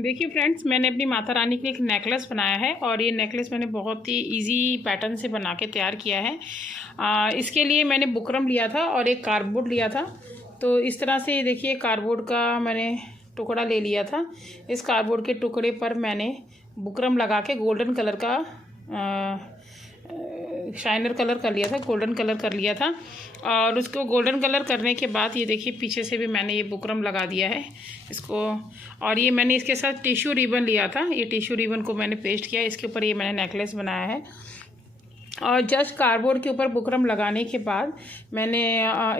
देखिए फ्रेंड्स, मैंने अपनी माता रानी के लिए एक नेकलेस बनाया है और ये नेकलेस मैंने बहुत ही इजी पैटर्न से बना के तैयार किया है। इसके लिए मैंने बुकरम लिया था और एक कार्डबोर्ड लिया था। तो इस तरह से ये देखिए, कार्डबोर्ड का मैंने टुकड़ा ले लिया था। इस कार्डबोर्ड के टुकड़े पर मैंने बुकरम लगा के गोल्डन कलर का शाइनर कलर कर लिया था, गोल्डन कलर कर लिया था। और उसको गोल्डन कलर करने के बाद ये देखिए, पीछे से भी मैंने ये बुकरम लगा दिया है इसको। और ये मैंने इसके साथ टिश्यू रिबन लिया था, ये टिश्यू रिबन को मैंने पेस्ट किया, इसके ऊपर ये मैंने नेकलेस बनाया है। और जस्ट कार्डबोर्ड के ऊपर बुकरम लगाने के बाद मैंने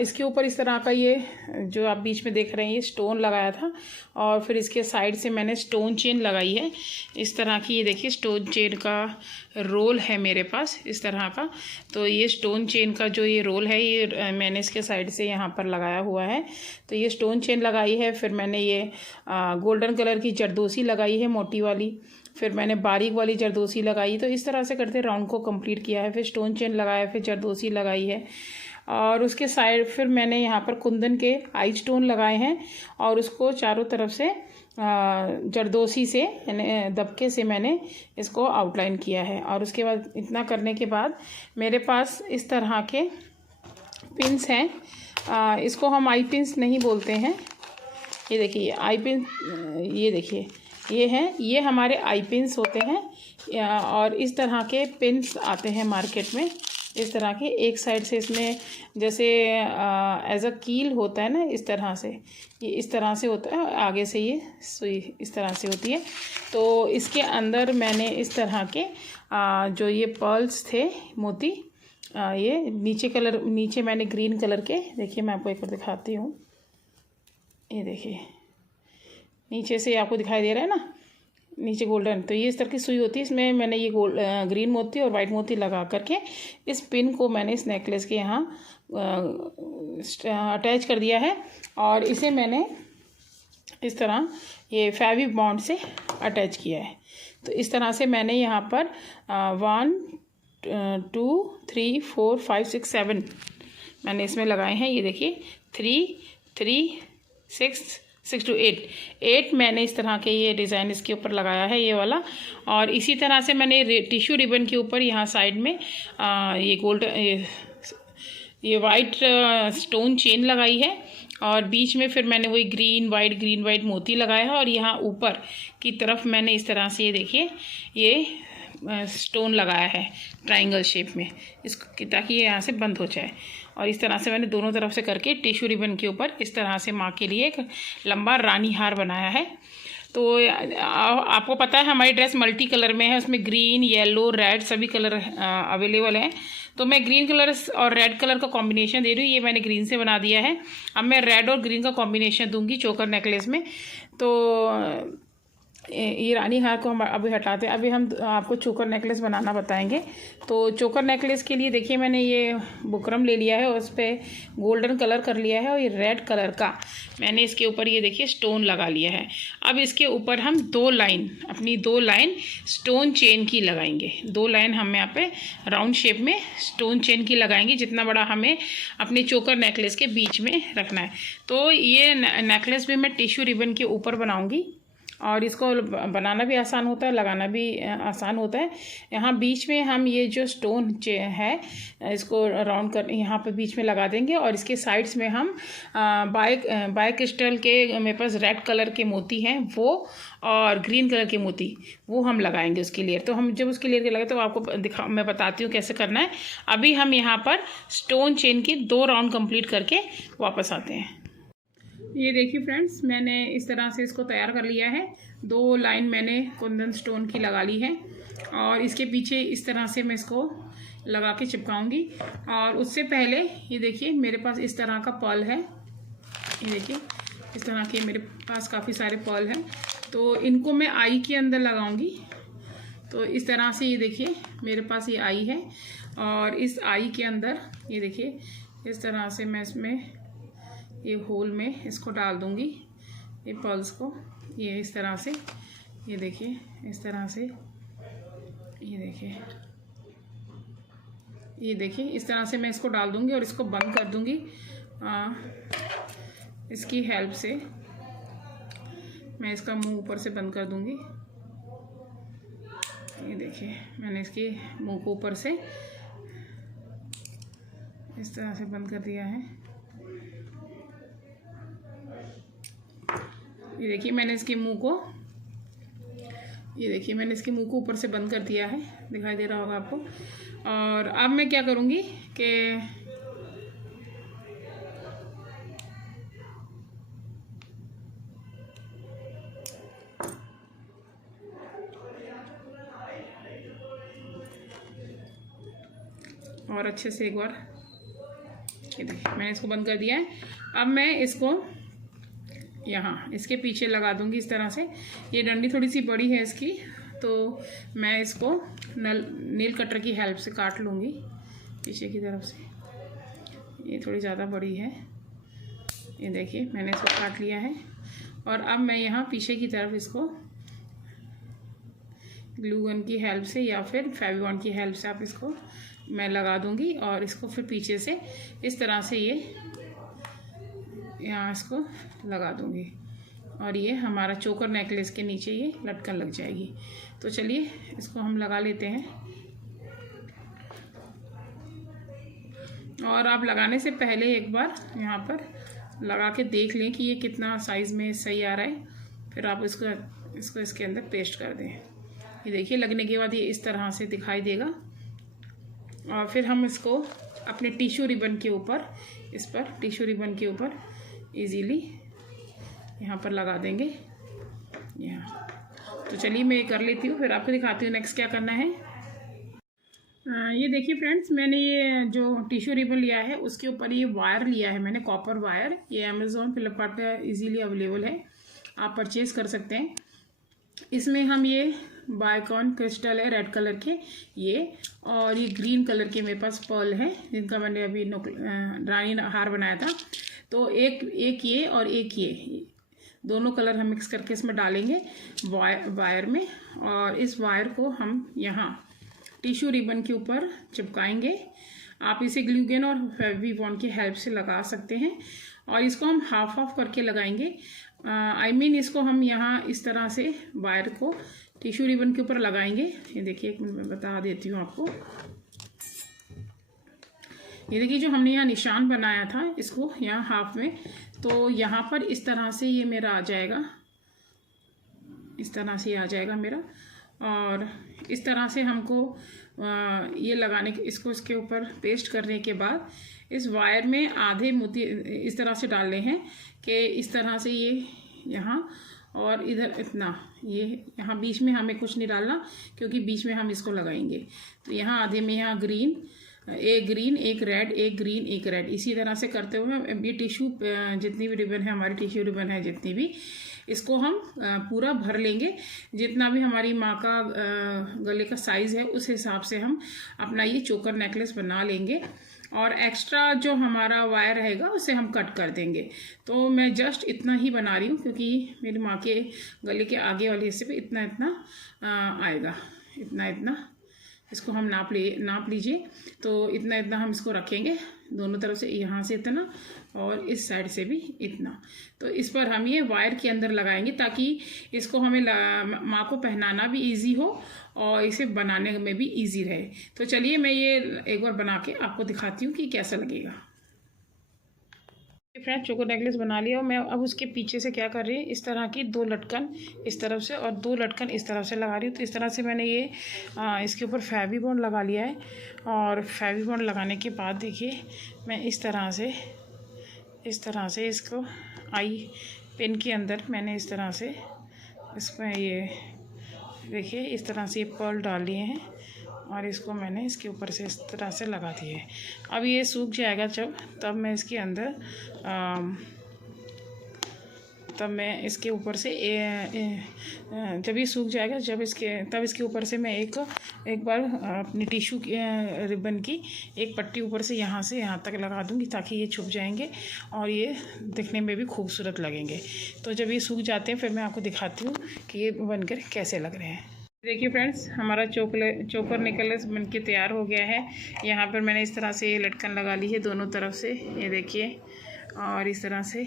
इसके ऊपर इस तरह का ये जो आप बीच में देख रहे हैं ये स्टोन लगाया था। और फिर इसके साइड से मैंने स्टोन चेन लगाई है इस तरह की। ये देखिए, स्टोन चेन का रोल है मेरे पास इस तरह का। तो ये स्टोन चेन का जो ये रोल है ये मैंने इसके साइड से यहाँ पर लगाया हुआ है। तो ये स्टोन चेन लगाई है। फिर मैंने ये गोल्डन कलर की जरदोसी लगाई है मोटी वाली। फिर मैंने बारीक वाली जरदोसी लगाई। तो इस तरह से करते राउंड को कंप्लीट किया है। फिर स्टोन चेन लगाया, फिर जरदोसी लगाई है। और उसके साइड फिर मैंने यहाँ पर कुंदन के आई स्टोन लगाए हैं और उसको चारों तरफ से जरदोसी से यानी दबके से मैंने इसको आउटलाइन किया है। और उसके बाद इतना करने के बाद मेरे पास इस तरह के पिंस हैं। इसको हम आई पिंस नहीं बोलते हैं। ये देखिए आई पिन, ये देखिए ये हैं, ये हमारे आई पिन्स होते हैं। और इस तरह के पिन्स आते हैं मार्केट में इस तरह के। एक साइड से इसमें जैसे एज अ कील होता है ना, इस तरह से ये इस तरह से होता है। आगे से ये सुई इस तरह से होती है। तो इसके अंदर मैंने इस तरह के जो ये पर्ल्स थे मोती, ये नीचे मैंने ग्रीन कलर के, देखिए मैं आपको एक बार दिखाती हूँ। ये देखिए नीचे से आपको दिखाई दे रहा है ना, नीचे गोल्डन। तो ये इस तरह की सुई होती है, इसमें मैंने ये ग्रीन मोती और वाइट मोती लगा करके इस पिन को मैंने इस नेकलेस के यहाँ अटैच कर दिया है। और इसे मैंने इस तरह ये फेवी बॉन्ड से अटैच किया है। तो इस तरह से मैंने यहाँ पर 1 2 3 4 5 6 7 मैंने इसमें लगाए हैं। ये देखिए 3 6 to 8 मैंने इस तरह के ये डिज़ाइन इसके ऊपर लगाया है, ये वाला। और इसी तरह से मैंने टिश्यू रिबन के ऊपर यहाँ साइड में ये वाइट स्टोन चेन लगाई है। और बीच में फिर मैंने वही ग्रीन वाइट मोती लगाया है। और यहाँ ऊपर की तरफ मैंने इस तरह से ये देखिए ये स्टोन लगाया है ट्रायंगल शेप में इसको, ताकि ये यहाँ से बंद हो जाए। और इस तरह से मैंने दोनों तरफ से करके टिश्यू रिबन के ऊपर इस तरह से माँ के लिए एक लंबा रानी हार बनाया है। तो आपको पता है हमारी ड्रेस मल्टी कलर में है, उसमें ग्रीन येलो रेड सभी कलर अवेलेबल हैं। तो मैं ग्रीन कलर और रेड कलर का कॉम्बिनेशन दे रही हूँ। ये मैंने ग्रीन से बना दिया है। अब मैं रेड और ग्रीन का कॉम्बिनेशन दूंगी चोकर नेकलेस में। तो ये रानी हार को हम अभी हटाते हैं। अभी हम आपको चोकर नेकलेस बनाना बताएंगे। तो चोकर नेकलेस के लिए देखिए मैंने ये बुकरम ले लिया है और उस पर गोल्डन कलर कर लिया है। और ये रेड कलर का मैंने इसके ऊपर ये देखिए स्टोन लगा लिया है। अब इसके ऊपर हम अपनी दो लाइन स्टोन चेन की लगाएंगे। 2 लाइन हम यहाँ पे राउंड शेप में स्टोन चेन की लगाएंगे, जितना बड़ा हमें अपने चोकर नेकलेस के बीच में रखना है। तो ये नेकलेस भी मैं टिश्यू रिबन के ऊपर बनाऊँगी। और इसको बनाना भी आसान होता है, लगाना भी आसान होता है। यहाँ बीच में हम ये जो स्टोन है इसको राउंड कर यहाँ पे बीच में लगा देंगे। और इसके साइड्स में हम बाय क्रिस्टल के मेरे पास रेड कलर के मोती हैं वो, और ग्रीन कलर के मोती वो हम लगाएंगे उसके लिए। तो हम जब उसके लेयर के लगे तो आपको मैं बताती हूँ कैसे करना है। अभी हम यहाँ पर स्टोन चेन की 2 राउंड कंप्लीट करके वापस आते हैं। ये देखिए फ्रेंड्स, मैंने इस तरह से इसको तैयार कर लिया है। 2 लाइन मैंने कुंदन स्टोन की लगा ली है। और इसके पीछे इस तरह से मैं इसको लगा के चिपकाऊंगी। और उससे पहले ये देखिए मेरे पास इस तरह का पर्ल है। ये देखिए इस तरह के मेरे पास काफ़ी सारे पर्ल हैं। तो इनको मैं आई के अंदर लगाऊंगी। तो इस तरह से ये देखिए मेरे पास ये आई है। और इस आई के अंदर ये देखिए इस तरह से मैं इसमें ये होल में इसको डाल दूंगी, ये पर्ल्स को। ये इस तरह से ये देखिए इस तरह से ये देखिए इस तरह से मैं इसको डाल दूंगी और इसको बंद कर दूंगी इसकी हेल्प से। मैं इसका मुंह ऊपर से बंद कर दूंगी। ये देखिए मैंने इसके मुंह को ऊपर से इस तरह से बंद कर दिया है। ये देखिए मैंने इसके मुंह को ऊपर से बंद कर दिया है, दिखाई दे रहा होगा आपको। और अब मैं क्या करूँगी कि और अच्छे से एक बार, ये देखिए मैंने इसको बंद कर दिया है। अब मैं इसको यहाँ इसके पीछे लगा दूंगी इस तरह से। ये डंडी थोड़ी सी बड़ी है इसकी, तो मैं इसको नील कटर की हेल्प से काट लूँगी पीछे की तरफ से। ये थोड़ी ज़्यादा बड़ी है, ये देखिए मैंने इसको काट लिया है। और अब मैं यहाँ पीछे की तरफ इसको ग्लू गन की हेल्प से या फिर फेविकॉल की हेल्प से आप इसको मैं लगा दूंगी। और इसको फिर पीछे से इस तरह से ये यहाँ इसको लगा दूंगी और ये हमारा चोकर नेकलेस के नीचे ये लटकन लग जाएगी। तो चलिए इसको हम लगा लेते हैं। और आप लगाने से पहले एक बार यहाँ पर लगा के देख लें कि ये कितना साइज़ में सही आ रहा है, फिर आप इसको इसके अंदर पेस्ट कर दें। ये देखिए लगने के बाद ये इस तरह से दिखाई देगा। और फिर हम इसको अपने टिश्यू रिबन के ऊपर, इस पर टिश्यू रिबन के ऊपर इजीली यहाँ पर लगा देंगे यहाँ। तो चलिए मैं ये कर लेती हूँ, फिर आपको दिखाती हूँ नेक्स्ट क्या करना है। ये देखिए फ्रेंड्स, मैंने ये जो टिश्यू रिबन लिया है उसके ऊपर ये वायर लिया है मैंने, कॉपर वायर। ये अमेज़ॉन फ्लिपकार्ट पे इजीली अवेलेबल है, आप परचेज़ कर सकते हैं। इसमें हम ये बाइकॉन क्रिस्टल है रेड कलर के ये, और ये ग्रीन कलर के मेरे पास पर्ल है जिनका मैंने अभी रानी हार बनाया था। तो एक ये और एक ये दोनों कलर हम मिक्स करके इसमें डालेंगे वायर में। और इस वायर को हम यहाँ टिश्यू रिबन के ऊपर चिपकाएंगे। आप इसे ग्लू गन और फेविकॉल की हेल्प से लगा सकते हैं। और इसको हम हाफ हाफ करके लगाएंगे। इसको हम यहाँ इस तरह से वायर को टिश्यू रिबन के ऊपर लगाएंगे। ये देखिए एक मिनट में बता देती हूँ आपको। ये देखिए जो हमने यहाँ निशान बनाया था इसको यहाँ हाफ में, तो यहाँ पर इस तरह से ये मेरा आ जाएगा, इस तरह से आ जाएगा मेरा। और इस तरह से हमको ये लगाने के, इसको इसके ऊपर पेस्ट करने के बाद इस वायर में आधे मोती इस तरह से डालने हैं कि इस तरह से ये यहाँ और इधर इतना, ये यहाँ बीच में हमें कुछ नहीं डालना क्योंकि बीच में हम इसको लगाएंगे। तो यहाँ आधे में यहाँ ग्रीन एक रेड, एक ग्रीन एक रेड, इसी तरह से करते हुए ये टिश्यू जितनी भी रिबन है, हमारी टिश्यू रिबन है जितनी भी, इसको हम पूरा भर लेंगे। जितना भी हमारी माँ का गले का साइज़ है उस हिसाब से हम अपना ये चोकर नेकलेस बना लेंगे। और एक्स्ट्रा जो हमारा वायर रहेगा उसे हम कट कर देंगे। तो मैं जस्ट इतना ही बना रही हूँ क्योंकि मेरी माँ के गले के आगे वाले हिस्से पे इतना आएगा, इतना इसको हम नाप लीजिए। तो इतना हम इसको रखेंगे दोनों तरफ से, यहाँ से इतना और इस साइड से भी इतना। तो इस पर हम ये वायर के अंदर लगाएंगे ताकि इसको हमें माँ को पहनाना भी इजी हो और इसे बनाने में भी इजी रहे। तो चलिए मैं ये एक बार बना के आपको दिखाती हूँ कि कैसा लगेगा। फ्रेंड्स चोकर नेकलेस बना लिया और मैं अब उसके पीछे से क्या कर रही हूँ, इस तरह की 2 लटकन इस तरफ से और 2 लटकन इस तरफ से लगा रही हूँ। तो इस तरह से मैंने ये इसके ऊपर फेविकॉल लगा लिया है। और फेविकॉल लगाने के बाद देखिए मैं इस तरह से इसको आई पेन के अंदर मैंने इस तरह से इसमें ये देखिए इस तरह से ये पर्ल डाल लिए हैं और इसको मैंने इसके ऊपर से इस तरह से लगा दिए है। अब ये सूख जाएगा तब मैं इसके अंदर तब मैं इसके ऊपर से जब ये सूख जाएगा तब इसके ऊपर से मैं एक बार अपनी टिश्यू रिबन की एक पट्टी ऊपर से यहाँ तक लगा दूँगी ताकि ये छुप जाएंगे और ये दिखने में भी खूबसूरत लगेंगे। तो जब ये सूख जाते हैं फिर मैं आपको दिखाती हूँ कि ये बनकर कैसे लग रहे हैं। देखिए फ्रेंड्स हमारा चोकर नेकलेस बनके तैयार हो गया है। यहाँ पर मैंने इस तरह से ये लटकन लगा ली है दोनों तरफ से, ये देखिए। और इस तरह से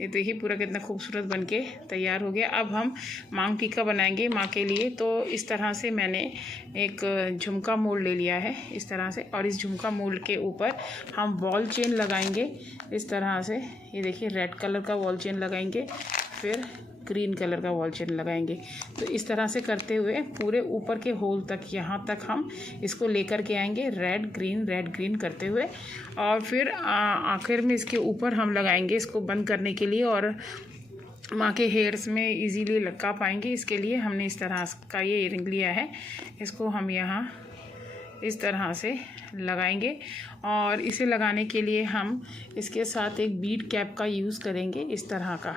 ये देखिए पूरा कितना खूबसूरत बनके तैयार हो गया। अब हम मांग टीका बनाएंगे माँ के लिए। तो इस तरह से मैंने एक झुमका मोल्ड ले लिया है इस तरह से, और इस झुमका मोल्ड के ऊपर हम वॉल चेन लगाएंगे इस तरह से। ये देखिए रेड कलर का वॉल चेन लगाएंगे, फिर ग्रीन कलर का वॉल चेन लगाएंगे। तो इस तरह से करते हुए पूरे ऊपर के होल तक, यहाँ तक हम इसको लेकर के आएंगे रेड ग्रीन करते हुए। और फिर आखिर में इसके ऊपर हम लगाएंगे इसको बंद करने के लिए, और माँ के हेयर्स में इजीली लटका पाएंगे। इसके लिए हमने इस तरह का ये इयररिंग लिया है, इसको हम यहाँ इस तरह से लगाएंगे। और इसे लगाने के लिए हम इसके साथ एक बीड कैप का यूज़ करेंगे इस तरह का।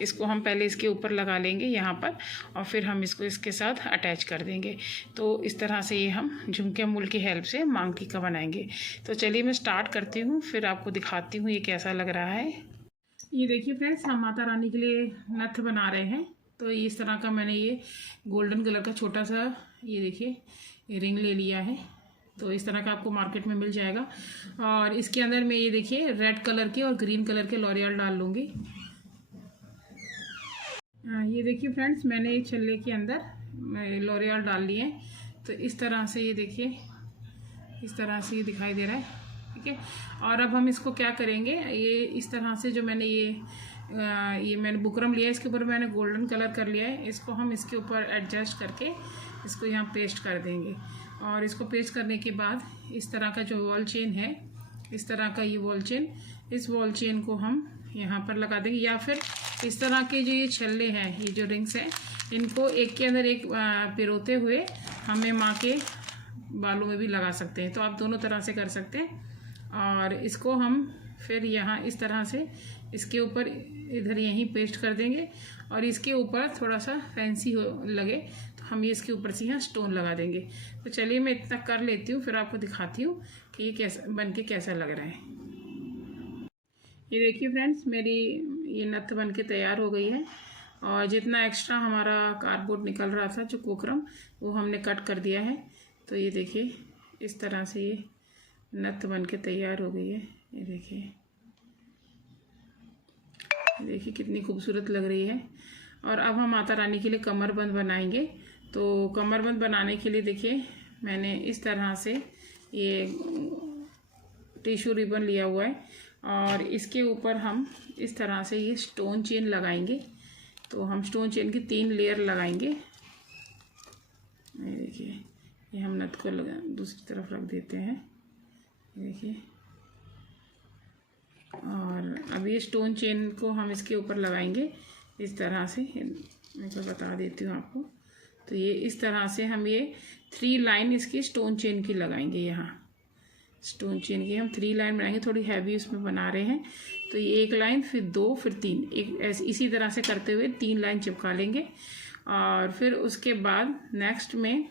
इसको हम पहले इसके ऊपर लगा लेंगे यहाँ पर, और फिर हम इसको इसके साथ अटैच कर देंगे। तो इस तरह से ये हम झुमके मोल्ड की हेल्प से मांग टीका बनाएंगे। तो चलिए मैं स्टार्ट करती हूँ, फिर आपको दिखाती हूँ ये कैसा लग रहा है। ये देखिए फ्रेंड्स, हम माता रानी के लिए नथ बना रहे हैं। तो इस तरह का मैंने ये गोल्डन कलर का छोटा सा ये देखिए रिंग ले लिया है। तो इस तरह का आपको मार्केट में मिल जाएगा। और इसके अंदर मैं ये देखिए रेड कलर के और ग्रीन कलर के लॉरियल डाल लूँगी। ये देखिए फ्रेंड्स, मैंने एक छल्ले के अंदर लॉरियल डाल लिए। तो इस तरह से ये देखिए, इस तरह से ये दिखाई दे रहा है, ठीक है। और अब हम इसको क्या करेंगे, ये इस तरह से जो मैंने ये मैंने बुकरम लिया है, इसके ऊपर मैंने गोल्डन कलर कर लिया है। इसको हम इसके ऊपर एडजस्ट करके इसको यहाँ पेस्ट कर देंगे। और इसको पेस्ट करने के बाद इस तरह का जो वॉल चेन है, इस तरह का ये वॉल चेन, इस वॉल चेन को हम यहाँ पर लगा देंगे। या फिर इस तरह के जो ये छल्ले हैं, ये जो रिंग्स हैं, इनको एक के अंदर एक पिरोते हुए हमें माँ के बालों में भी लगा सकते हैं। तो आप दोनों तरह से कर सकते हैं। और इसको हम फिर यहाँ इस तरह से इसके ऊपर इधर यहीं पेस्ट कर देंगे। और इसके ऊपर थोड़ा सा फैंसी हो लगे तो हम ये इसके ऊपर से यहाँ स्टोन लगा देंगे। तो चलिए मैं इतना कर लेती हूँ, फिर आपको दिखाती हूँ कि ये कैसा बनके कैसा लग रहा है। ये देखिए फ्रेंड्स, मेरी ये नथ बनके तैयार हो गई है। और जितना एक्स्ट्रा हमारा कार्डबोर्ड निकल रहा था जो कोकरम, वो हमने कट कर दिया है। तो ये देखिए इस तरह से ये नथ बनके तैयार हो गई है। ये देखिए कितनी खूबसूरत लग रही है। और अब हम माता रानी के लिए कमरबंद बनाएंगे। तो कमरबंद बनाने के लिए देखिए मैंने इस तरह से ये टिश्यू रिबन लिया हुआ है, और इसके ऊपर हम इस तरह से ये स्टोन चेन लगाएंगे। तो हम स्टोन चेन की 3 लेयर लगाएंगे। ये देखिए, ये हम नथ को दूसरी तरफ रख देते हैं। देखिए, और अब ये स्टोन चेन को हम इसके ऊपर लगाएंगे इस तरह से। मैं तो बता देती हूँ आपको। तो ये इस तरह से हम ये 3 लाइन इसकी स्टोन चेन की लगाएंगे। यहाँ स्टोन चेन की हम 3 लाइन बनाएंगे, थोड़ी हैवी उसमें बना रहे हैं। तो ये 1 लाइन, फिर 2, फिर 3, एक ऐसे इसी तरह से करते हुए 3 लाइन चिपका लेंगे। और फिर उसके बाद नेक्स्ट में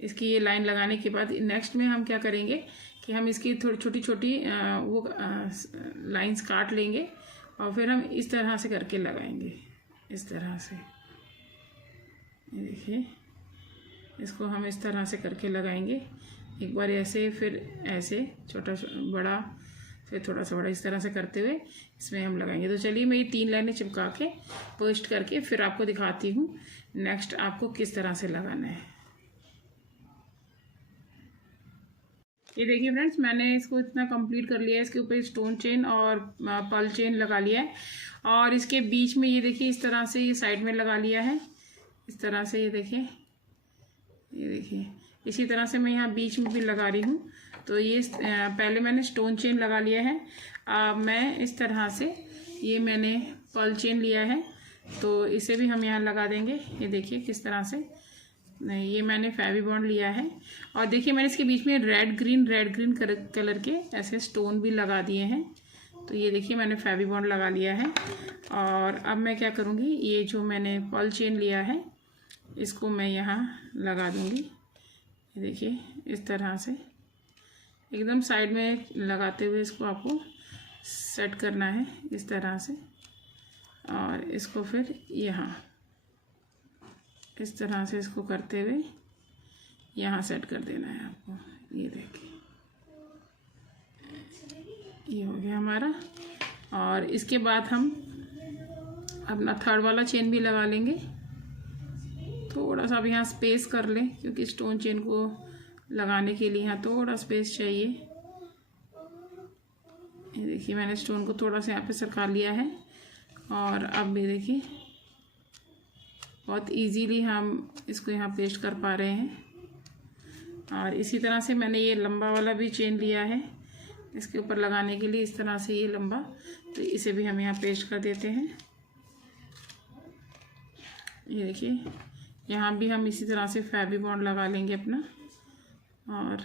इसकी ये लाइन लगाने के बाद नेक्स्ट में हम क्या करेंगे कि हम इसकी थोड़ी छोटी छोटी वो लाइंस काट लेंगे, और फिर हम इस तरह से करके लगाएंगे। इस तरह से ये देखिए, इसको हम इस तरह से करके लगाएंगे। एक बार ऐसे, फिर ऐसे, छोटा बड़ा, फिर थोड़ा सा बड़ा, इस तरह से करते हुए इसमें हम लगाएंगे। तो चलिए मैं ये 3 लाइनें चिपका के पोस्ट करके फिर आपको दिखाती हूँ नेक्स्ट आपको किस तरह से लगाना है। ये देखिए फ्रेंड्स, मैंने इसको इतना कंप्लीट कर लिया है। इसके ऊपर स्टोन चेन और पर्ल चेन लगा लिया है, और इसके बीच में ये देखिए इस तरह से ये साइड में लगा लिया है। इस तरह से ये देखिए इसी तरह से मैं यहाँ बीच में भी लगा रही हूँ। तो ये पहले मैंने स्टोन चेन लगा लिया है। मैं इस तरह से ये मैंने पर्ल चेन लिया है, तो इसे भी हम यहाँ लगा देंगे। ये देखिए किस तरह से, ये मैंने फेविबॉन्ड लिया है। और देखिए मैंने इसके बीच में रेड ग्रीन कलर के ऐसे स्टोन भी लगा दिए हैं। तो ये देखिए मैंने फेविबॉन्ड लगा लिया है। और अब मैं क्या करूँगी, ये जो मैंने पर्ल चेन लिया है इसको मैं यहाँ लगा दूँगी। ये देखिए इस तरह से एकदम साइड में लगाते हुए इसको आपको सेट करना है इस तरह से। और इसको फिर यहाँ इस तरह से इसको करते हुए यहाँ सेट कर देना है आपको। ये देखिए ये हो गया हमारा। और इसके बाद हम अपना थर्ड वाला चेन भी लगा लेंगे। थोड़ा सा अब यहाँ स्पेस कर लें, क्योंकि स्टोन चेन को लगाने के लिए यहाँ थोड़ा स्पेस चाहिए। ये देखिए मैंने स्टोन को थोड़ा सा यहाँ पे सरका लिया है। और अब ये देखिए बहुत इजीली हम इसको यहाँ पेस्ट कर पा रहे हैं। और इसी तरह से मैंने ये लंबा वाला भी चेन लिया है इसके ऊपर लगाने के लिए, इस तरह से ये लंबा, तो इसे भी हम यहाँ पेस्ट कर देते हैं। ये देखिए यहाँ भी हम इसी तरह से फैब्रिक बॉन्ड लगा लेंगे अपना। और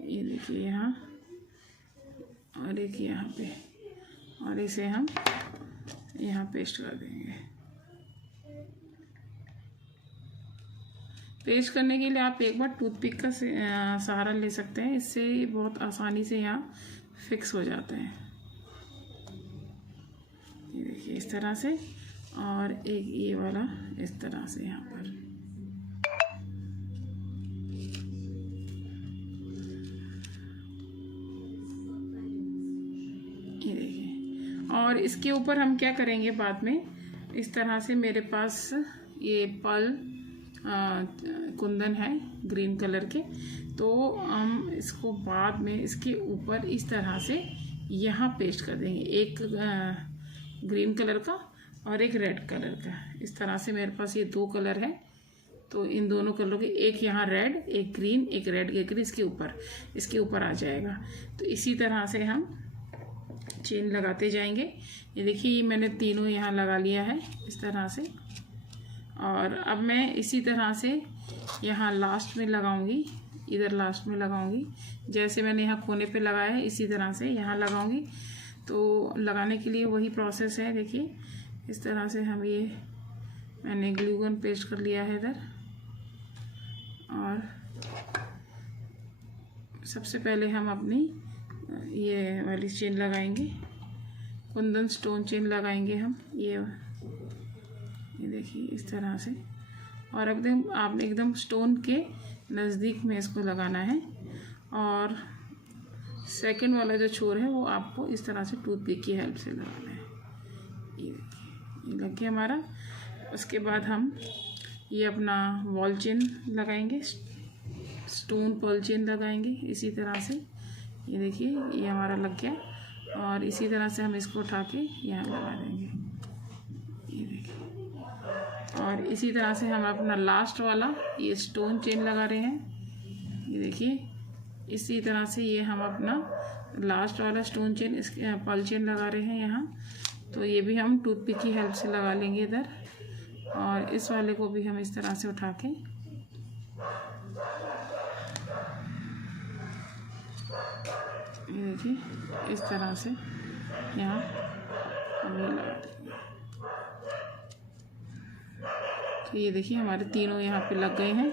ये देखिए यहाँ, और एक यहाँ पे, और इसे हम यहाँ पेस्ट कर देंगे। पेस्ट करने के लिए आप एक बार टूथपिक का सहारा ले सकते हैं, इससे बहुत आसानी से यहाँ फिक्स हो जाते हैं। ये देखिए इस तरह से, और एक ये वाला इस तरह से यहाँ पर। ये देखिए, और इसके ऊपर हम क्या करेंगे बाद में, इस तरह से मेरे पास ये पर्ल कुंदन है ग्रीन कलर के, तो हम इसको बाद में इसके ऊपर इस तरह से यहाँ पेस्ट कर देंगे, एक ग्रीन कलर का और एक रेड कलर का। इस तरह से मेरे पास ये दो कलर है, तो इन दोनों कलरों के एक यहाँ रेड, एक ग्रीन, एक रेड, एक ग्रीन इसके ऊपर आ जाएगा। तो इसी तरह से हम चेन लगाते जाएंगे। ये देखिए ये मैंने तीनों यहाँ लगा लिया है इस तरह से। और अब मैं इसी तरह से यहाँ लास्ट में लगाऊंगी, इधर लास्ट में लगाऊंगी, जैसे मैंने यहाँ कोने पे लगाया है इसी तरह से यहाँ लगाऊंगी। तो लगाने के लिए वही प्रोसेस है। देखिए इस तरह से हम ये, मैंने ग्लू गन पेस्ट कर लिया है इधर। और सबसे पहले हम अपनी ये वाली चेन लगाएंगे, कुंदन स्टोन चेन लगाएंगे हम, ये देखिए इस तरह से। और एकदम आपने एकदम स्टोन के नज़दीक में इसको लगाना है। और सेकंड वाला जो छोर है वो आपको इस तरह से टूथपिक की हेल्प से लगाना है। ये देखिए ये लग गया हमारा। उसके बाद हम ये अपना वॉल चेन लगाएंगे, स्टोन पर्ल चेन लगाएंगे इसी तरह से। ये देखिए ये हमारा लग गया। और इसी तरह से हम इसको उठा के यहाँ लगा देंगे। ये देखिए, और इसी तरह से हम अपना लास्ट वाला ये स्टोन चेन लगा रहे हैं। ये देखिए इसी तरह से ये हम अपना लास्ट वाला स्टोन चेन, इसके पर्ल चेन लगा रहे हैं यहाँ। तो ये भी हम टूथपिक की हेल्प से लगा लेंगे इधर। और इस वाले को भी हम इस तरह से उठा के ये देखिए इस तरह से यहाँ हम ये लगा देंगे। तो ये देखिए हमारे तीनों यहाँ पे लग गए हैं।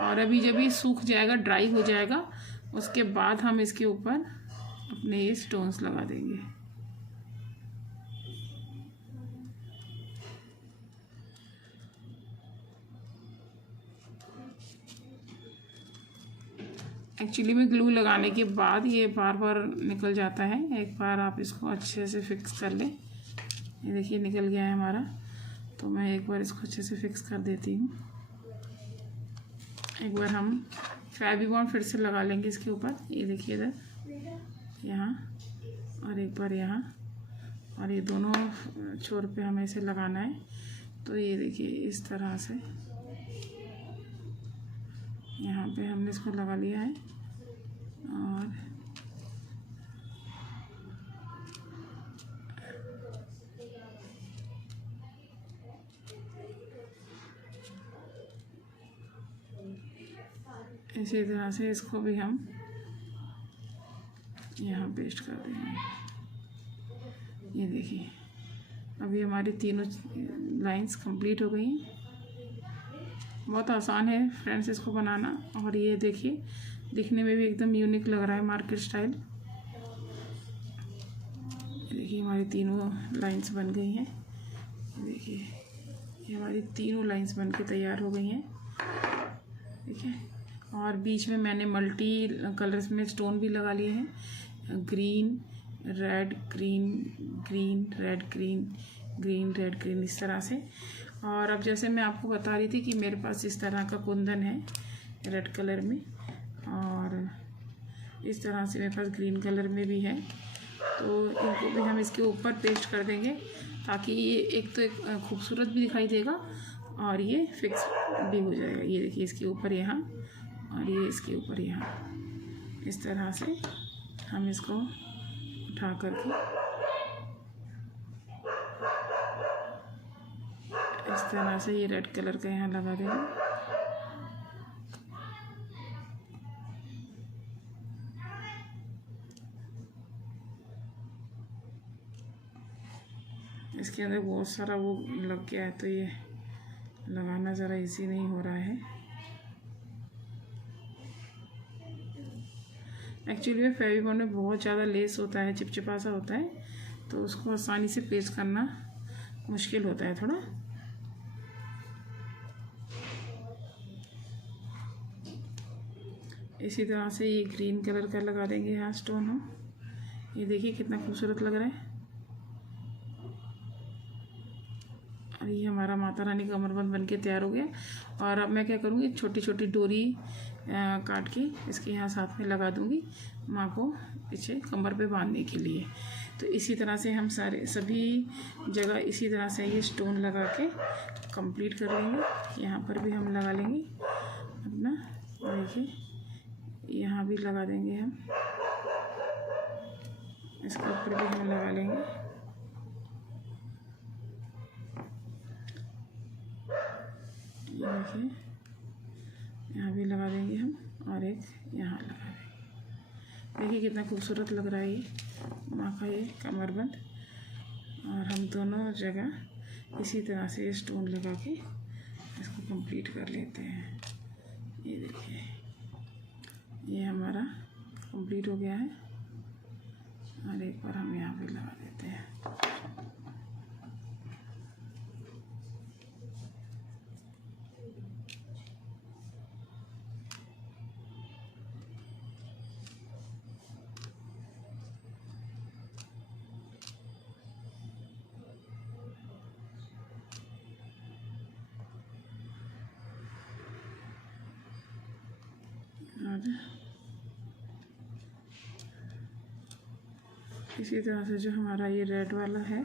और अभी जब ये सूख जाएगा, ड्राई हो जाएगा, उसके बाद हम इसके ऊपर अपने ये स्टोन्स लगा देंगे। एक्चुअली में ग्लू लगाने के बाद ये बार बार निकल जाता है, एक बार आप इसको अच्छे से फिक्स कर लें। ये देखिए निकल गया है हमारा, तो मैं एक बार इसको अच्छे से फिक्स कर देती हूँ। एक बार हम फैब्रिक बॉन्ड फिर से लगा लेंगे इसके ऊपर। ये देखिए इधर यहाँ, और एक बार यहाँ, और ये दोनों छोर पे हमें इसे लगाना है। तो ये देखिए इस तरह से यहाँ पे हमने इसको लगा लिया है। और इसी तरह से इसको भी हम यहाँ पेस्ट कर देंगे। ये देखिए अभी हमारी तीनों लाइंस कंप्लीट हो गई हैं। बहुत आसान है फ्रेंड्स इसको बनाना। और ये देखिए दिखने में भी एकदम यूनिक लग रहा है, मार्केट स्टाइल। देखिए हमारी तीनों लाइंस बन गई हैं। देखिए ये हमारी तीनों लाइंस बन के तैयार हो गई हैं। ठीक है, और बीच में मैंने मल्टी कलर्स में स्टोन भी लगा लिए हैं, green, red green green red green green red green, इस तरह से। और अब जैसे मैं आपको बता रही थी कि मेरे पास इस तरह का कुंदन है रेड कलर में, और इस तरह से मेरे पास ग्रीन कलर में भी है। तो इनको भी हम इसके ऊपर पेस्ट कर देंगे ताकि ये एक तो एक खूबसूरत भी दिखाई देगा और ये फिक्स भी हो जाएगा। ये देखिए इसके ऊपर यहाँ और ये इसके ऊपर यहाँ, इस तरह से हम इसको उठा करके इस तरह से ये रेड कलर का यहाँ लगा देंगे। इसके अंदर बहुत सारा वो लग गया है तो ये लगाना ज़रा इजी नहीं हो रहा है। एक्चुअली में फेविकॉल में बहुत ज़्यादा लेस होता है, चिपचिपा सा होता है, तो उसको आसानी से पेस्ट करना मुश्किल होता है थोड़ा। इसी तरह से ये ग्रीन कलर का लगा देंगे यहाँ स्टोन हम। ये देखिए कितना खूबसूरत लग रहा है। और ये हमारा माता रानी का कमरबंद बन के तैयार हो गया। और अब मैं क्या करूँगी, छोटी छोटी डोरी काट के इसके यहाँ साथ में लगा दूँगी माँ को पीछे कमर पे बांधने के लिए। तो इसी तरह से हम सभी जगह इसी तरह से ये स्टोन लगा के कंप्लीट कर लेंगे। यहाँ पर भी हम लगा लेंगे अपना, देखिए यहाँ भी लगा देंगे हम, इसके ऊपर भी हम लगा लेंगे। ये देखिए यहाँ भी लगा देंगे हम और एक यहाँ लगा देंगे। देखिए कितना खूबसूरत लग रहा है ये माँ का ये कमरबंद। और हम दोनों जगह इसी तरह से स्टोन लगा के इसको कंप्लीट कर लेते हैं। ये देखिए ये हमारा कंप्लीट हो गया है। और एक बार हम यहाँ पे लगा देते हैं। और इसी तरह से जो हमारा ये रेड वाला है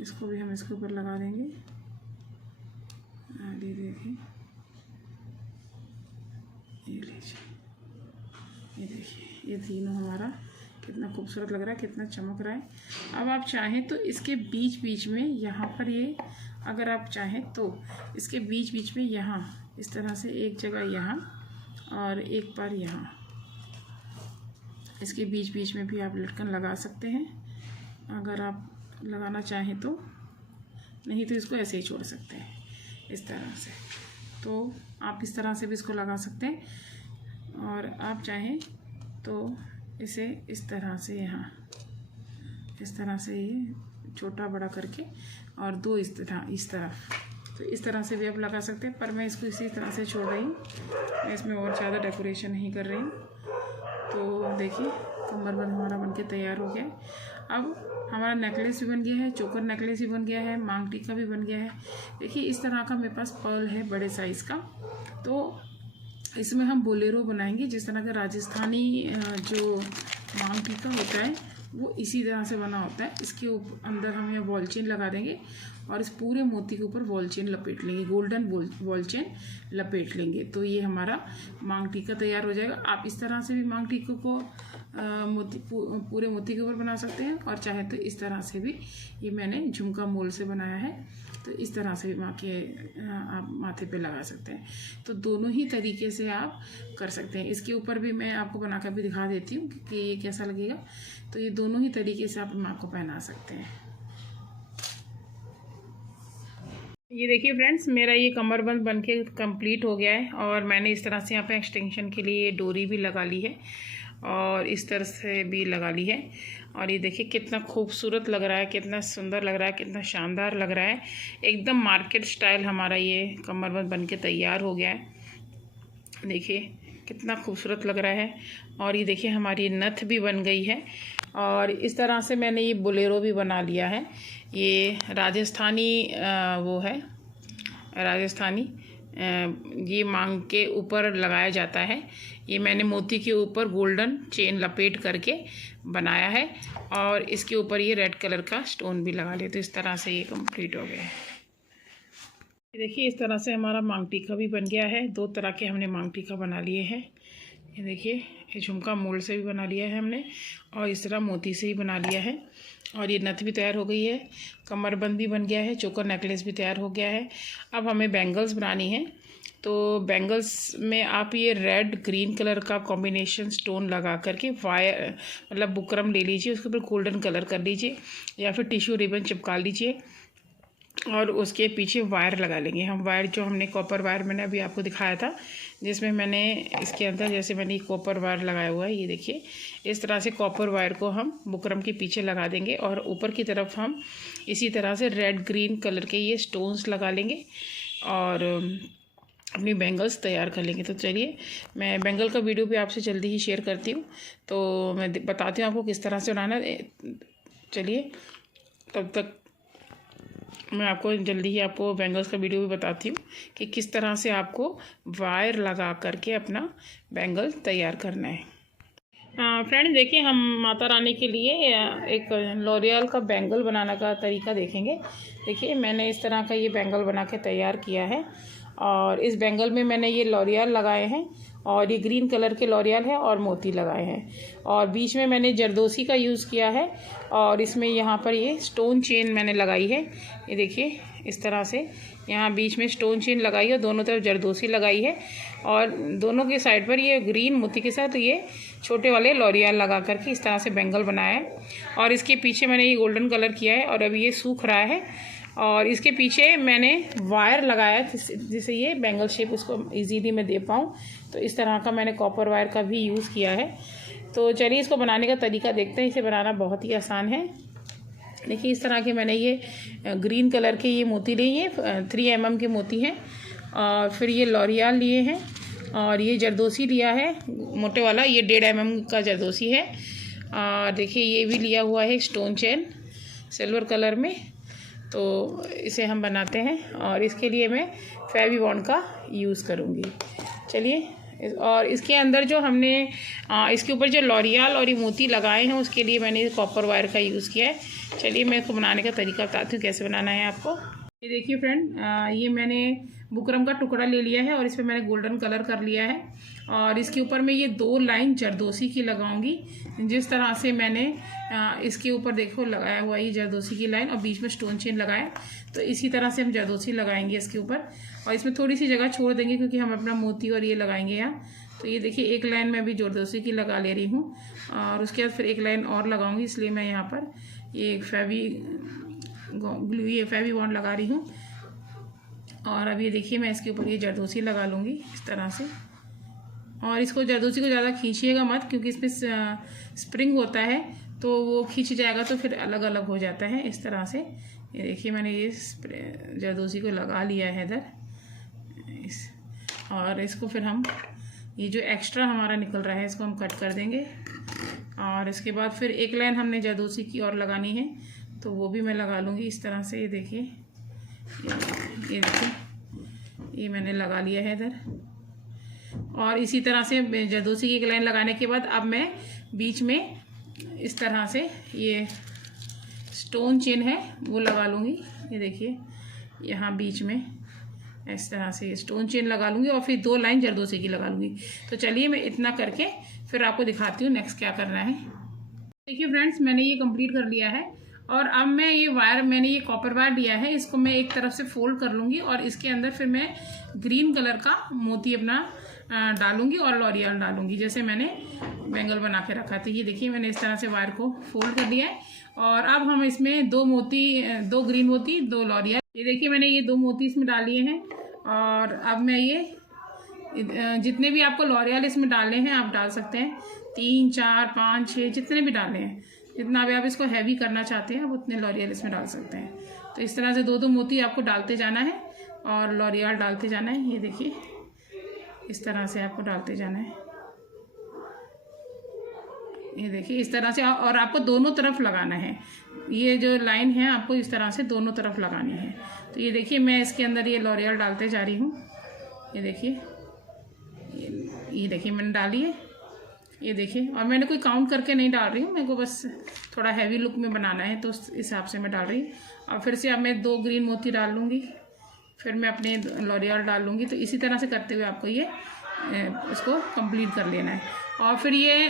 इसको भी हम इसके ऊपर लगा देंगे। आगे देखिए, ये लीजिए, ये देखिए ये तीनों हमारा कितना खूबसूरत लग रहा है, कितना चमक रहा है। अब आप चाहें तो इसके बीच बीच में यहाँ पर ये, अगर आप चाहें तो इसके बीच बीच में यहाँ इस तरह से एक जगह यहाँ और एक बार यहाँ, इसके बीच बीच में भी आप लटकन लगा सकते हैं अगर आप लगाना चाहें तो। नहीं तो इसको ऐसे ही छोड़ सकते हैं इस तरह से। तो आप इस तरह से भी इसको लगा सकते हैं। और आप चाहें तो इसे इस तरह से यहाँ इस तरह से ये छोटा बड़ा करके और दो इस तरफ तो इस तरह से भी आप लगा सकते हैं। पर मैं इसको इसी तरह से छोड़ रही हूँ, मैं इसमें और ज़्यादा डेकोरेशन नहीं कर रही हूँ। तो देखिए कमरबंद हमारा बनके तैयार हो गया है। अब हमारा नेकलेस भी बन गया है, चोकर नेकलेस भी बन गया है, मांग टीका भी बन गया है। देखिए इस तरह का मेरे पास पर्ल है बड़े साइज़ का। तो इसमें हम बोलेरो बनाएंगे, जिस तरह का राजस्थानी जो मांग टीका होता है वो इसी तरह से बना होता है। इसके अंदर हम यहाँ वॉल चेन लगा देंगे और इस पूरे मोती के ऊपर वॉल चेन लपेट लेंगे, गोल्डन वॉल चेन लपेट लेंगे। तो ये हमारा मांग टीका तैयार हो जाएगा। आप इस तरह से भी मांग टीके को पूरे मोती के ऊपर बना सकते हैं और चाहे तो इस तरह से भी, ये मैंने झुमका मोल से बनाया है तो इस तरह से भी आप माथे पे लगा सकते हैं। तो दोनों ही तरीके से आप कर सकते हैं। इसके ऊपर भी मैं आपको बना कर भी दिखा देती हूँ कि ये कैसा लगेगा। तो ये दोनों ही तरीके से आप माँ को पहना सकते हैं। ये देखिए फ्रेंड्स, मेरा ये कमरबंद बनके कंप्लीट हो गया है और मैंने इस तरह से यहाँ पे एक्सटेंशन के लिए डोरी भी लगा ली है और इस तरह से भी लगा ली है। और ये देखिए कितना खूबसूरत लग रहा है, कितना सुंदर लग रहा है, कितना शानदार लग रहा है। एकदम मार्केट स्टाइल हमारा ये कमरबंद बनके तैयार हो गया है। देखिए कितना खूबसूरत लग रहा है। और ये देखिए हमारी नथ भी बन गई है और इस तरह से मैंने ये बोलेरो भी बना लिया है। ये राजस्थानी वो है, राजस्थानी ये मांग के ऊपर लगाया जाता है। ये मैंने मोती के ऊपर गोल्डन चेन लपेट करके बनाया है और इसके ऊपर ये रेड कलर का स्टोन भी लगा लिया। तो इस तरह से ये कंप्लीट हो गया है। देखिए इस तरह से हमारा मांग टीका भी बन गया है। 2 तरह के हमने मांग टीका बना लिए हैं। ये देखिए, ये झुमका मोल्ड से भी बना लिया है हमने और इस तरह मोती से ही बना लिया है। और ये नथ भी तैयार हो गई है, कमरबंद भी बन गया है, चोकर नेकलेस भी तैयार हो गया है। अब हमें बैंगल्स बनानी है। तो बैंगल्स में आप ये रेड ग्रीन कलर का कॉम्बिनेशन स्टोन लगा करके वायर मतलब बुकरम ले लीजिए, उसके ऊपर गोल्डन कलर कर लीजिए या फिर टिश्यू रिबन चिपका लीजिए और उसके पीछे वायर लगा लेंगे हम। वायर जो हमने कॉपर वायर मैंने अभी आपको दिखाया था, जिसमें मैंने इसके अंदर जैसे मैंने कॉपर वायर लगाया हुआ है, ये देखिए इस तरह से कॉपर वायर को हम बुकरम के पीछे लगा देंगे और ऊपर की तरफ हम इसी तरह से रेड ग्रीन कलर के ये स्टोन्स लगा लेंगे और अपनी बैंगल्स तैयार कर लेंगे। तो चलिए मैं बैंगल का वीडियो भी आपसे जल्दी ही शेयर करती हूँ। तो मैं बताती हूँ आपको किस तरह से बनाना है। चलिए तब तक मैं आपको जल्दी ही आपको बैंगल्स का वीडियो भी बताती हूँ कि किस तरह से आपको वायर लगा करके अपना बैंगल तैयार करना है। फ्रेंड्स देखिए, हम माता रानी के लिए एक लॉरियल का बैंगल बनाने का तरीका देखेंगे। देखिए मैंने इस तरह का ये बैंगल बना के तैयार किया है और इस बैंगल में मैंने ये लॉरियल लगाए हैं और ये ग्रीन कलर के लॉरियल है और मोती लगाए हैं और बीच में मैंने जरदोसी का यूज़ किया है और इसमें यहाँ पर ये स्टोन चेन मैंने लगाई है। ये देखिए इस तरह से यहाँ बीच में स्टोन चेन लगाई है, दोनों तरफ जरदोसी लगाई है और दोनों के साइड पर ये ग्रीन मोती के साथ ये छोटे वाले लॉरियल लगा करके इस तरह से बैंगल बनाया है। और इसके पीछे मैंने ये गोल्डन कलर किया है और अभी ये सूख रहा है और इसके पीछे मैंने वायर लगाया जिससे ये बैंगल शेप उसको इजीली मैं दे पाऊँ। तो इस तरह का मैंने कॉपर वायर का भी यूज़ किया है। तो चलिए इसको बनाने का तरीका देखते हैं। इसे बनाना बहुत ही आसान है। देखिए इस तरह के मैंने ये ग्रीन कलर के ये मोती लिए हैं, 3 mm के मोती हैं और फिर ये लॉरियल लिए हैं और ये जरदोसी लिया है मोटे वाला, ये 1.5 mm का जरदोसी है और देखिए ये भी लिया हुआ है स्टोन चेन सिल्वर कलर में। तो इसे हम बनाते हैं और इसके लिए मैं फेविबॉन्ड का यूज़ करूँगी। चलिए, और इसके अंदर जो हमने इसके ऊपर जो लॉरियल और ये मोती लगाए हैं उसके लिए मैंने कॉपर वायर का यूज़ किया है। चलिए मैं इसको बनाने का तरीका बताती हूँ कैसे बनाना है आपको। ये देखिए फ्रेंड, ये मैंने बुकरम का टुकड़ा ले लिया है और इस पर मैंने गोल्डन कलर कर लिया है और इसके ऊपर मैं ये 2 लाइन जरदोसी की लगाऊंगी। जिस तरह से मैंने इसके ऊपर देखो लगाया हुआ ये जरदोसी की लाइन और बीच में स्टोन चेन लगाया, तो इसी तरह से हम जरदोसी लगाएंगे इसके ऊपर और इसमें थोड़ी सी जगह छोड़ देंगे क्योंकि हम अपना मोती और ये लगाएंगे यहाँ। तो ये देखिए एक लाइन मैं अभी जरदोसी की लगा ले रही हूँ और उसके बाद फिर एक लाइन और लगाऊंगी, इसलिए मैं यहाँ पर ये फेविबॉन्ड लगा रही हूँ। और अब ये देखिए मैं इसके ऊपर ये जरदोसी लगा लूँगी इस तरह से। और इसको जरदोसी को ज़्यादा खींचिएगा मत क्योंकि इसमें स्प्रिंग होता है तो वो खींच जाएगा तो फिर अलग अलग हो जाता है। इस तरह से ये देखिए मैंने ये जरदोसी को लगा लिया है इधर और इसको फिर हम ये जो एक्स्ट्रा हमारा निकल रहा है इसको हम कट कर देंगे और इसके बाद फिर एक लाइन हमने जरदोसी की और लगानी है तो वो भी मैं लगा लूँगी इस तरह से। ये देखिए ये मैंने लगा लिया है इधर और इसी तरह से जरदोसी की एक लाइन लगाने के बाद अब मैं बीच में इस तरह से ये स्टोन चेन है वो लगा लूँगी। ये देखिए यहाँ बीच में इस तरह से स्टोन चेन लगा लूँगी और फिर 2 लाइन जरदोसी की लगा लूँगी। तो चलिए मैं इतना करके फिर आपको दिखाती हूँ नेक्स्ट क्या करना है। देखिए फ्रेंड्स, मैंने ये कंप्लीट कर लिया है और अब मैं ये वायर मैंने ये कॉपर वायर लिया है, इसको मैं एक तरफ से फोल्ड कर लूँगी और इसके अंदर फिर मैं ग्रीन कलर का मोती अपना डालूँगी और लॉरियल डालूँगी जैसे मैंने बैंगल बना के रखा। तो ये देखिए मैंने इस तरह से वायर को फोल्ड कर दिया है और अब हम इसमें 2 ग्रीन मोती 2 लॉरियल, ये देखिए मैंने ये 2 मोती इसमें डाल लिए हैं और अब मैं ये जितने भी आपको लॉरियल इसमें डालने हैं आप डाल सकते हैं, 3 4 5 6 जितने भी डालने हैं, जितना भी आप इसको हैवी करना चाहते हैं आप उतने लॉरियल इसमें डाल सकते हैं। तो इस तरह से 2 मोती आपको डालते जाना है और लॉरियल डालते जाना है। ये देखिए इस तरह से आपको डालते जाना है। ये देखिए इस तरह से, और आपको दोनों तरफ लगाना है। ये जो लाइन है आपको इस तरह से दोनों तरफ लगानी है। तो ये देखिए मैं इसके अंदर ये लॉरियल डालते जा रही हूँ। ये देखिए, ये देखिए मैंने डाली है, ये देखिए। और मैंने कोई काउंट करके नहीं डाल रही हूँ, मेरे को बस थोड़ा हैवी लुक में बनाना है तो उस हिसाब से मैं डाल रही हूँ। और फिर से अब मैं 2 ग्रीन मोती डाल लूँगी, फिर मैं अपने लॉरियल डाल लूँगी। तो इसी तरह से करते हुए आपको ये इसको कंप्लीट कर लेना है। और फिर ये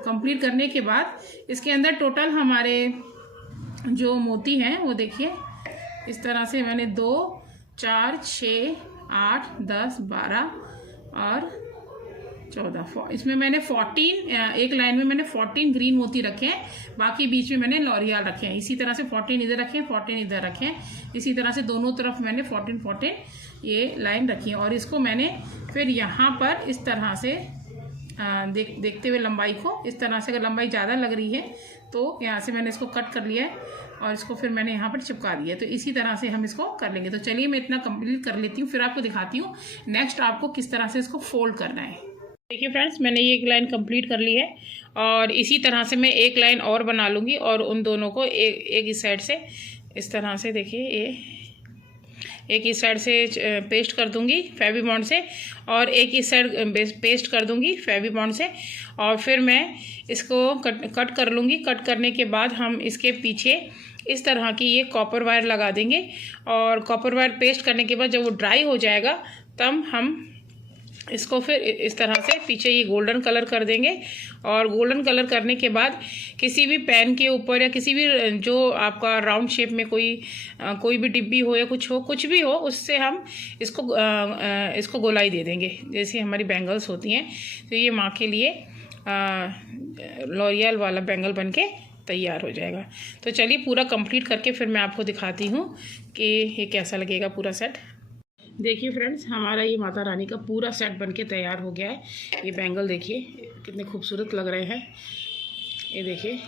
कंप्लीट करने के बाद इसके अंदर टोटल हमारे जो मोती हैं वो देखिए इस तरह से मैंने 2, 4, 6, 8, 10, 12 और 14, इसमें मैंने 14, एक लाइन में मैंने 14 ग्रीन मोती रखे हैं, बाकी बीच में मैंने लॉरियल रखे हैं। इसी तरह से 14 इधर रखे हैं, 14 इधर रखे हैं। इसी तरह से दोनों तरफ मैंने 14 ये लाइन रखी है। और इसको मैंने फिर यहाँ पर इस तरह से देखते हुए लंबाई को, इस तरह से अगर लंबाई ज़्यादा लग रही है तो यहाँ से मैंने इसको कट कर लिया है और इसको फिर मैंने यहाँ पर चिपका दिया है। तो इसी तरह से हम इसको कर लेंगे। तो चलिए मैं इतना कंप्लीट कर लेती हूँ, फिर आपको दिखाती हूँ नेक्स्ट आपको किस तरह से इसको फोल्ड करना है। देखिए फ्रेंड्स, मैंने ये एक लाइन कंप्लीट कर ली है और इसी तरह से मैं एक लाइन और बना लूँगी और उन दोनों को एक इस साइड से इस तरह से, देखिए ये एक इस साइड से पेस्ट कर दूंगी फेविबॉन्ड से और एक इस साइड पेस्ट कर दूंगी फेविबॉन्ड से। और फिर मैं इसको कट कर लूँगी। कट करने के बाद हम इसके पीछे इस तरह की ये कॉपर वायर लगा देंगे और कॉपर वायर पेस्ट करने के बाद जब वो ड्राई हो जाएगा तब हम इसको फिर इस तरह से पीछे ये गोल्डन कलर कर देंगे। और गोल्डन कलर करने के बाद किसी भी पैन के ऊपर या किसी भी जो आपका राउंड शेप में कोई भी डिब्बी हो या कुछ भी हो, उससे हम इसको गोलाई दे देंगे जैसे हमारी बैंगल्स होती हैं। तो ये माँ के लिए लॉरियल वाला बैंगल बन के तैयार हो जाएगा। तो चलिए पूरा कंप्लीट करके फिर मैं आपको दिखाती हूँ कि ये कैसा लगेगा पूरा सेट। देखिए फ्रेंड्स, हमारा ये माता रानी का पूरा सेट बनके तैयार हो गया है। ये बैंगल देखिए कितने खूबसूरत लग रहे हैं, ये देखिए।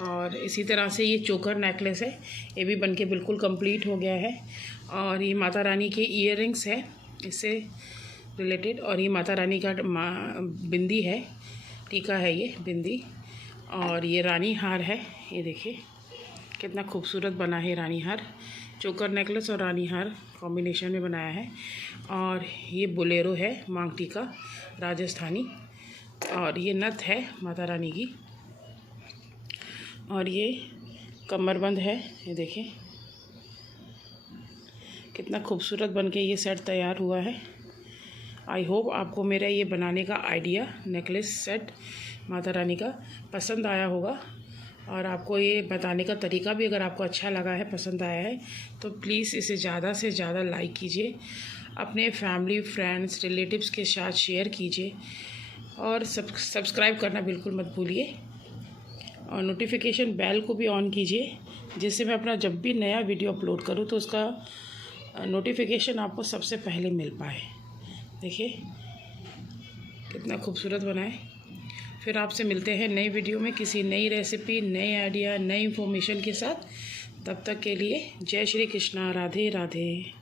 और इसी तरह से ये चोकर नेकलेस है, ये भी बनके बिल्कुल कंप्लीट हो गया है। और ये माता रानी के ईयररिंग्स है इससे रिलेटेड। और ये माता रानी का बिंदी है, टीका है ये बिंदी। और ये रानी हार है, ये देखिए कितना खूबसूरत बना है रानी हार। चोकर नेकलेस और रानी हार कॉम्बिनेशन में बनाया है। और ये बोलेरो है मांग टीका राजस्थानी। और ये नथ है माता रानी की। और ये कमरबंद है, ये देखिए कितना खूबसूरत बनके ये सेट तैयार हुआ है। आई होप आपको मेरा ये बनाने का idea necklace set Mata Rani का पसंद आया होगा। और आपको ये बताने का तरीका भी अगर आपको अच्छा लगा है, पसंद आया है, तो प्लीज़ इसे ज़्यादा से ज़्यादा लाइक कीजिए, अपने फैमिली फ्रेंड्स रिलेटिव्स के साथ शेयर कीजिए और सब्सक्राइब करना बिल्कुल मत भूलिए। और नोटिफिकेशन बेल को भी ऑन कीजिए, जिससे मैं अपना जब भी नया वीडियो अपलोड करूँ तो उसका नोटिफिकेशन आपको सबसे पहले मिल पाए। देखिए कितना खूबसूरत बना है। फिर आपसे मिलते हैं नई वीडियो में किसी नई रेसिपी, नए आइडिया, नई इन्फॉर्मेशन के साथ। तब तक के लिए जय श्री कृष्णा, राधे राधे।